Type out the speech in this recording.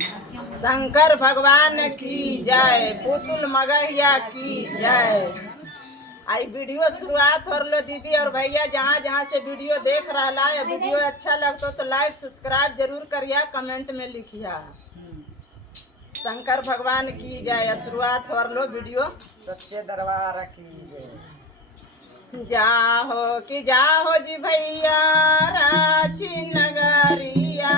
शंकर भगवान की जय, पुतुल मगहिया की जय। आई वीडियो शुरुआत हो लो दीदी और भैया, जहाँ जहाँ से वीडियो देख रहा है, वीडियो अच्छा लगता तो लाइक सब्सक्राइब जरूर करिया, कमेंट में लिखिया शंकर भगवान की जय। शुरुआत हो लो वीडियो। सच्चे दरबार की जय। जाहो कि जाहो जी भैया रांची नगरिया।